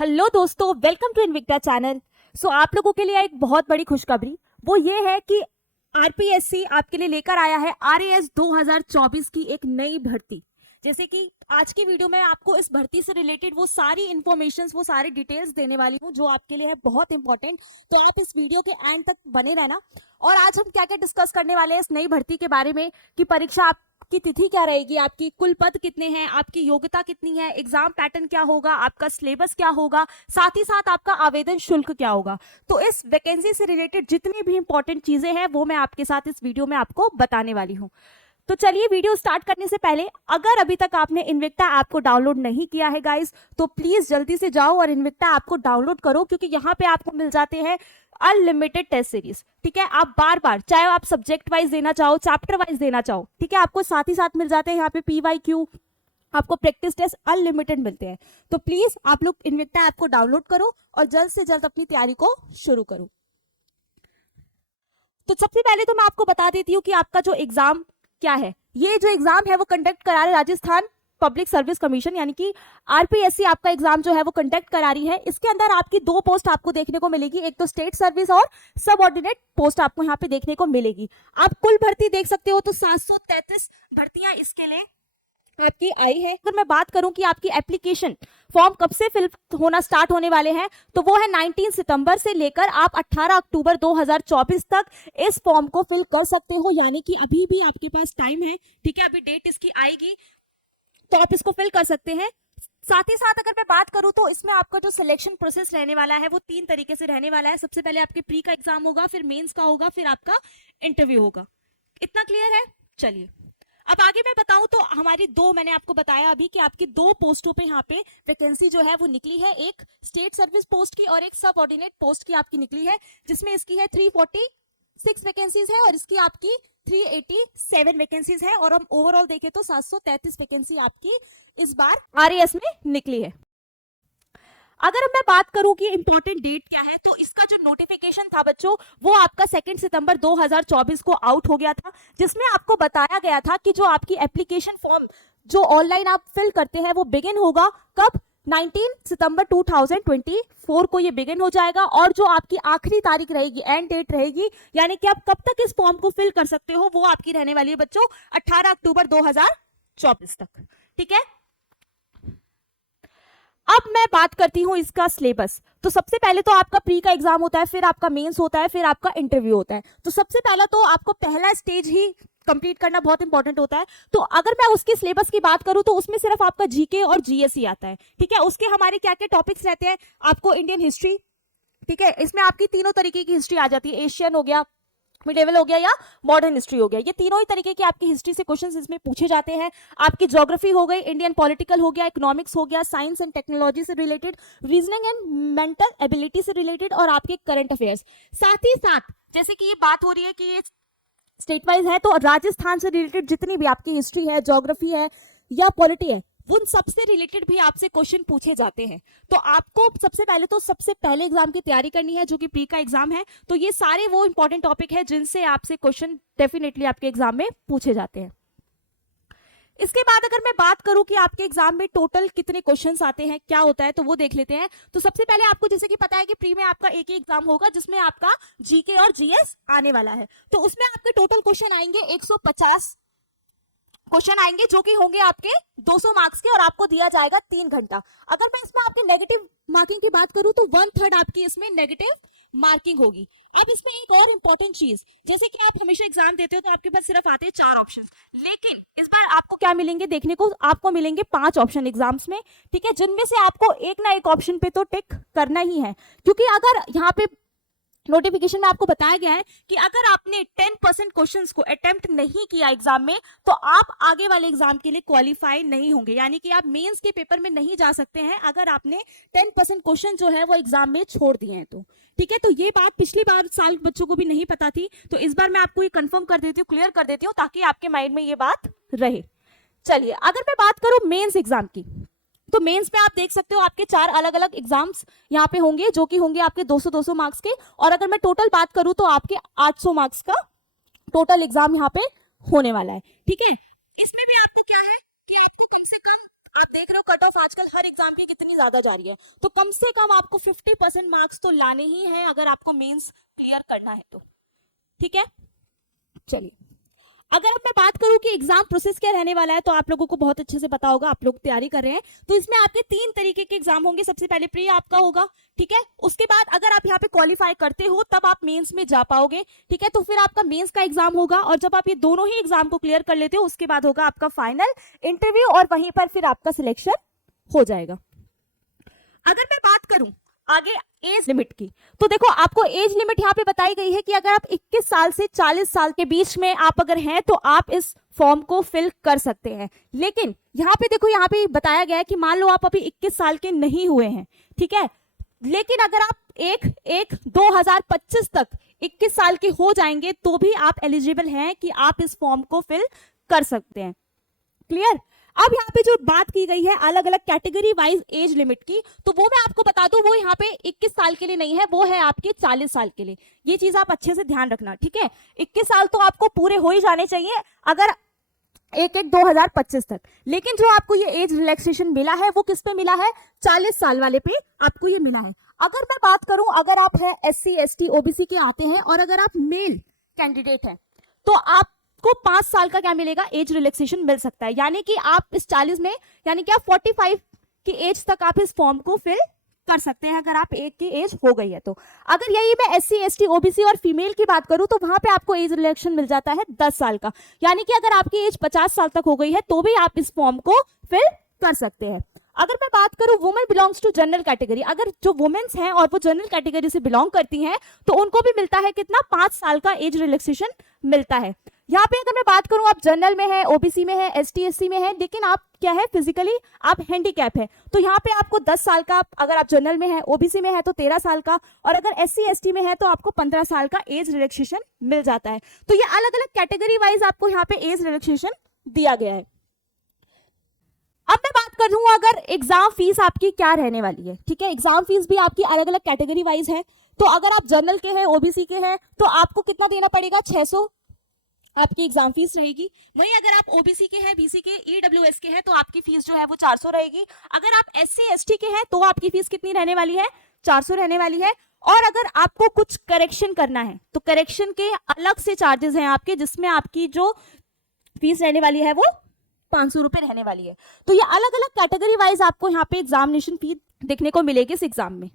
Hello दोस्तों, welcome to Invicta channel. आप लोगों के लिए एक बहुत बड़ी खुशखबरी वो ये है कि आरपीएससी आपके लिए लेकर आया है आरएएस 2024 की एक नई भर्ती। जैसे कि आज की वीडियो में आपको इस भर्ती से रिलेटेड वो सारी इंफॉर्मेशंस, वो सारी डिटेल्स देने वाली हूँ जो आपके लिए है बहुत इंपॉर्टेंट। तो आप इस वीडियो के एंड तक बने रहना। और आज हम क्या क्या डिस्कस करने वाले हैं इस नई भर्ती के बारे में कि परीक्षा आपकी तिथि क्या रहेगी, आपकी कुल पद कितने हैं, आपकी योग्यता कितनी है, एग्जाम पैटर्न क्या होगा, आपका सिलेबस क्या होगा, साथ ही साथ आपका आवेदन शुल्क क्या होगा। तो इस वैकेंसी से रिलेटेड जितनी भी इंपॉर्टेंट चीजें हैं वो मैं आपके साथ इस वीडियो में आपको बताने वाली हूँ। तो चलिए, वीडियो स्टार्ट करने से पहले अगर अभी तक आपने इनविक्टा ऐप को डाउनलोड नहीं किया है गाइस, तो प्लीज जल्दी से जाओ और इनविक्टा ऐप को डाउनलोड करो, क्योंकि यहाँ पे आपको मिल जाते हैं अनलिमिटेड टेस्ट सीरीज। ठीक है, आप बार बार चाहे आप सब्जेक्ट वाइज देना चाहो, चैप्टर वाइज देना चाहो, ठीक है, आपको साथ ही साथ मिल जाते हैं यहाँ पे PYQ, आपको प्रैक्टिस टेस्ट अनलिमिटेड मिलते हैं। तो प्लीज आप लोग इनविक्टा ऐप को डाउनलोड करो और जल्द से जल्द अपनी तैयारी को शुरू करो। तो सबसे पहले तो मैं आपको बता देती हूँ कि आपका जो एग्जाम क्या है। ये जो एग्जाम है वो कंडक्ट करा रहे राजस्थान पब्लिक सर्विस कमीशन, यानी कि आरपीएससी आपका एग्जाम जो है वो कंडक्ट करा रही है। इसके अंदर आपकी दो पोस्ट आपको देखने को मिलेगी, एक तो स्टेट सर्विस और सबऑर्डिनेट पोस्ट आपको यहाँ पे देखने को मिलेगी। आप कुल भर्ती देख सकते हो तो 733 भर्तियां इसके लिए आपकी आई है। अगर मैं बात करूं कि आपकी एप्लीकेशन फॉर्म कब से फिल होना स्टार्ट होने वाले हैं, तो वो है 19 सितंबर से लेकर आप 18 अक्टूबर 2024 तक इस फॉर्म को फिल कर सकते हो, यानी कि अभी भी आपके पास टाइम है। ठीक है, अभी डेट इसकी आएगी तो आप इसको फिल कर सकते हैं। साथ ही साथ अगर मैं बात करूं तो इसमें आपका जो सिलेक्शन प्रोसेस रहने वाला है वो 3 तरीके से रहने वाला है। सबसे पहले आपके प्री का एग्जाम होगा, फिर मेंस का होगा, फिर आपका इंटरव्यू होगा। इतना क्लियर है? चलिए अब आगे मैं बताऊं तो हमारी मैंने आपको बताया अभी कि आपकी 2 पोस्टों पे यहाँ पे वैकेंसी जो है वो निकली है, एक स्टेट सर्विस पोस्ट की और एक सबऑर्डिनेट पोस्ट की आपकी निकली है, जिसमें इसकी है 346 वैकेंसीज है और इसकी आपकी 387 वैकेंसीज है। और हम ओवरऑल देखें तो 733 वैकेंसी आपकी इस बार आरएएस में निकली है। अगर मैं बात करूं कि इंपॉर्टेंट डेट क्या है, तो इसका जो नोटिफिकेशन था बच्चों वो आपका 2 सितंबर 2024 को आउट हो गया था, जिसमें आपको बताया गया था कि जो आपकी एप्लीकेशन फॉर्म जो ऑनलाइन आप फिल करते हैं वो बिगिन होगा कब, 19 सितंबर 2024 को ये बिगिन हो जाएगा। और जो आपकी आखिरी तारीख रहेगी, एंड डेट रहेगी, यानी कि आप कब तक इस फॉर्म को फिल कर सकते हो, वो आपकी रहने वाली है बच्चों 18 अक्टूबर 2024 तक। ठीक है, अब मैं बात करती हूं इसका सिलेबस। तो सबसे पहले तो आपका प्री का एग्जाम होता है, फिर आपका मेंस होता है, फिर आपका इंटरव्यू होता है। तो सबसे पहला तो आपको पहला स्टेज ही कंप्लीट करना बहुत इंपॉर्टेंट होता है। तो अगर मैं उसके सिलेबस की बात करूं तो उसमें सिर्फ आपका जीके और जीएस ही आता है। ठीक है, उसके हमारे क्या क्या टॉपिक्स रहते हैं, आपको इंडियन हिस्ट्री, ठीक है, इसमें आपकी तीनों तरीके की हिस्ट्री आ जाती है, एशियन हो गया, मिडेवल हो गया या मॉडर्न हिस्ट्री हो गया, ये तीनों ही तरीके की आपकी हिस्ट्री से क्वेश्चंस इसमें पूछे जाते हैं। आपकी ज्योग्राफी हो गई, इंडियन पॉलिटिकल हो गया, इकोनॉमिक्स हो गया, साइंस एंड टेक्नोलॉजी से related, reasoning and mental ability से रिलेटेड, और आपके करंट अफेयर्स। साथ ही साथ जैसे कि ये बात हो रही है कि ये स्टेट वाइज है, तो राजस्थान से रिलेटेड जितनी भी आपकी हिस्ट्री है, ज्योग्राफी है या पॉलिटी है, उन सबसे रिलेटेड भी आपसे क्वेश्चन पूछे जाते हैं। तो आपको सबसे पहले एग्जाम की तैयारी करनी है जो कि प्री का एग्जाम है। तो ये सारे वो इंपॉर्टेंट टॉपिक है जिनसे आपसे क्वेश्चन डेफिनेटली आपके एग्जाम में पूछे जाते हैं। इसके बाद अगर मैं बात करूं कि आपके एग्जाम में टोटल कितने क्वेश्चंस आते हैं, क्या होता है, तो वो देख लेते हैं। तो सबसे पहले आपको जैसे कि पता है कि प्री में आपका एक ही एग्जाम होगा जिसमें आपका जीके और जीएस आने वाला है। तो उसमें आपके टोटल क्वेश्चन आएंगे 150 क्वेश्चन आएंगे जो कि होंगे आपके 200 मार्क्स के, और आपको दिया जाएगा 3 घंटा। अगर मैं इसमें आपके नेगेटिव मार्किंग की बात करूं तो 1/3 आपकी इसमें नेगेटिव मार्किंग होगी। अब इसमें एक और इंपॉर्टेंट चीज, जैसे कि आप हमेशा एग्जाम देते हो तो आपके पास सिर्फ आते हैं 4 ऑप्शंस, लेकिन इस बार आपको क्या मिलेंगे देखने को, आपको मिलेंगे 5 ऑप्शन एग्जाम्स में। ठीक है, जिनमें से आपको एक ना एक ऑप्शन पे तो टिक करना ही है, क्योंकि अगर यहाँ पे नोटिफिकेशन में आपको बताया गया है कि अगर आपने 10% क्वेश्चंस को अटेम्प्ट नहीं किया एग्जाम में तो आप आगे वाले एग्जाम के लिए क्वालिफाई नहीं होंगे, यानी कि आप मेंस के पेपर में नहीं जा सकते हैं अगर आपने 10% क्वेश्चन जो है वो एग्जाम में छोड़ दिए हैं तो। ठीक है, तो ये बात पिछली बार साल बच्चों को भी नहीं पता थी, तो इस बार मैं आपको ये कंफर्म कर देती हूँ, क्लियर कर देती हूँ, ताकि आपके माइंड में ये बात रहे। चलिए, अगर मैं बात करूं मेंस एग्जाम की, तो मेंस में आप देख सकते हो आपके 4 अलग अलग एग्जाम्स यहाँ पे होंगे जो कि होंगे आपके 200-200 मार्क्स के। और अगर मैं टोटल बात करूं तो आपके 800 मार्क्स का टोटल एग्जाम यहाँ पे होने वाला है। ठीक है, इसमें भी आपको क्या है कि आपको कम से कम आप देख रहे हो कट ऑफ आजकल हर एग्जाम की कितनी ज्यादा जा रही है, तो कम से कम आपको 50% मार्क्स तो लाने ही हैं अगर आपको मेंस क्लियर करना है तो। ठीक है, चलिए अगर अब मैं बात करूं कि एग्जाम प्रोसेस क्या रहने वाला है, तो आप लोगों को बहुत अच्छे से पता होगा, आप लोग तैयारी कर रहे हैं, तो इसमें आपके 3 तरीके के एग्जाम होंगे। सबसे पहले प्री आपका होगा, ठीक है, उसके बाद अगर आप यहाँ पे क्वालिफाई करते हो तब आप मेंस में जा पाओगे, ठीक है, तो फिर आपका मेंस का एग्जाम होगा, और जब आप ये दोनों ही एग्जाम को क्लियर कर लेते हो उसके बाद होगा आपका फाइनल इंटरव्यू, और वहीं पर फिर आपका सिलेक्शन हो जाएगा। अगर मैं बात करूं आगे एज लिमिट की, तो देखो आपको एज लिमिट यहाँ पे बताई गई है कि अगर आप 21 साल से 40 साल के बीच में आप अगर हैं तो आप इस फॉर्म को फिल कर सकते हैं। लेकिन यहाँ पे देखो, यहाँ पे बताया गया है कि मान लो आप अभी 21 साल के नहीं हुए हैं, ठीक है, लेकिन अगर आप 1/1/2025 तक 21 साल के हो जाएंगे तो भी आप एलिजिबल हैं कि आप इस फॉर्म को फिल कर सकते हैं। क्लियर? अब यहाँ पे जो बात की गई है अलग अलग कैटेगरी वाइज एज लिमिट की, तो वो मैं आपको बता दूं, वो यहाँ पे 21 साल के लिए नहीं है, वो है आपके 40 साल के लिए। ये चीज आप अच्छे से ध्यान रखना, ठीक है। 21 साल तो आपको पूरे हो ही जाने चाहिए अगर 1/1/2025 तक, लेकिन जो आपको ये एज रिलैक्सेशन मिला है वो किस पे मिला है? 40 साल वाले पे आपको ये मिला है। अगर मैं बात करूं, अगर आप है SC ST OBC के आते हैं और अगर आप मेल कैंडिडेट हैं तो आपको 5 साल का क्या मिलेगा? एज रिलैक्सेशन मिल सकता है, यानी कि आप इस 40 में, यानी कि आप 45 की एज तक आप इस फॉर्म को फिल कर सकते हैं अगर आप 1 की एज हो गई है तो। अगर यही मैं SC ST OBC और फीमेल की बात करूं तो वहां पे आपको एज रिलैक्सेशन मिल जाता है 10 साल का, यानी कि अगर आपकी एज 50 साल तक हो गई है तो भी आप इस फॉर्म को फिल कर सकते हैं। अगर मैं बात करूं women belongs to general category, अगर जो वुमेन्स हैं और वो जनरल कैटेगरी से बिलोंग करती हैं तो उनको भी मिलता है कितना? 5 साल का एज रिलैक्सेशन मिलता है। यहाँ पे अगर मैं बात करूं, आप जनरल में है, OBC में है, ST SC में है, लेकिन आप क्या है, फिजिकली आप हैंडीकैप है, तो यहाँ पे आपको 10 साल का, अगर आप जनरल में है, OBC में है तो 13 साल का, और अगर SC ST में है तो आपको 15 साल का एज रिलैक्सेशन मिल जाता है। तो ये अलग अलग कैटेगरी वाइज आपको यहाँ पे एज रिलैक्सेशन दिया गया है। अब मैं बात कर दूं अगर एग्जाम फीस आपकी क्या रहने वाली है, ठीक है, एग्जाम फीस भी आपकी अलग अलग कैटेगरी वाइज है। तो अगर आप जनरल के हैं, OBC के हैं, तो आपको कितना देना पड़ेगा? 600 आपकी एग्जाम फीस रहेगी। वहीं अगर आप OBC के हैं, BC के, EWS के हैं तो आपकी फीस जो है वो 400 रहेगी। अगर आप SC ST के हैं तो आपकी फीस कितनी रहने वाली है? 400 रहने वाली है। और अगर आपको कुछ करेक्शन करना है तो करेक्शन के अलग से चार्जेस हैं आपके, जिसमें आपकी जो फीस रहने वाली है वो 500 रुपए रहने वाली है। तो ये अलग अलग कैटेगरी वाइज आपको यहाँ पे एग्जामिनेशन फी देखने को मिलेगी इस एग्जाम में।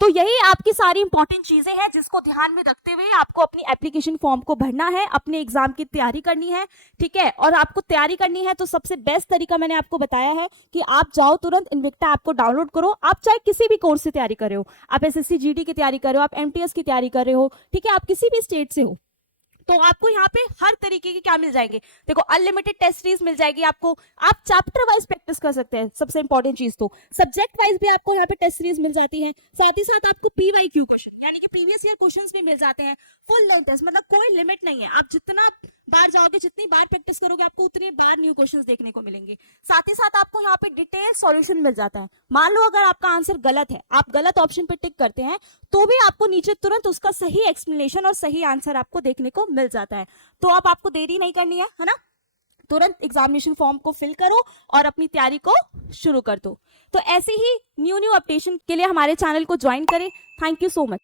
तो यही आपकी सारी इंपॉर्टेंट चीजें हैं जिसको ध्यान में रखते हुए आपको अपनी एप्लीकेशन फॉर्म को भरना है, अपने एग्जाम की तैयारी करनी है, ठीक है। और आपको तैयारी करनी है तो सबसे बेस्ट तरीका मैंने आपको बताया है कि आप जाओ तुरंत इन्विक्टा ऐप को डाउनलोड करो। आप चाहे किसी भी कोर्स से तैयारी कर रहे हो, आप SSC GD की तैयारी कर रहे हो, आप MTS की तैयारी कर रहे हो, ठीक है, आप किसी भी स्टेट से हो, तो आपको यहाँ पे हर तरीके के क्या मिल जाएंगे? देखो अनलिमिटेड टेस्ट सीरीज मिल जाएगी आपको, आप चैप्टर वाइज प्रैक्टिस कर सकते हैं। सबसे इंपॉर्टेंट चीज तो सब्जेक्ट वाइज भी आपको यहाँ पे टेस्ट सीरीज मिल जाती है। साथ ही साथ आपको PYQ क्वेश्चन यानी कि प्रीवियस ईयर क्वेश्चंस भी मिल जाते हैं। फुल लेंथ टेस्ट, मतलब कोई लिमिट नहीं है, आप जितना बार जाओगे, जितनी बार प्रैक्टिस करोगे, आपको उतनी बार न्यू क्वेश्चंस देखने को मिलेंगे। साथ ही साथ आपको यहाँ पे डिटेल सॉल्यूशन मिल जाता है। मान लो अगर आपका आंसर गलत है, आप गलत ऑप्शन पे टिक करते हैं, तो भी आपको नीचे तुरंत उसका सही एक्सप्लेनेशन और सही आंसर आपको देखने को मिल जाता है। तो अब आपको देरी नहीं करनी है ना, तुरंत एग्जामिनेशन फॉर्म को फिल करो और अपनी तैयारी को शुरू कर दो। तो ऐसे ही न्यू अपडेशन के लिए हमारे चैनल को ज्वाइन करें। Thank you so much.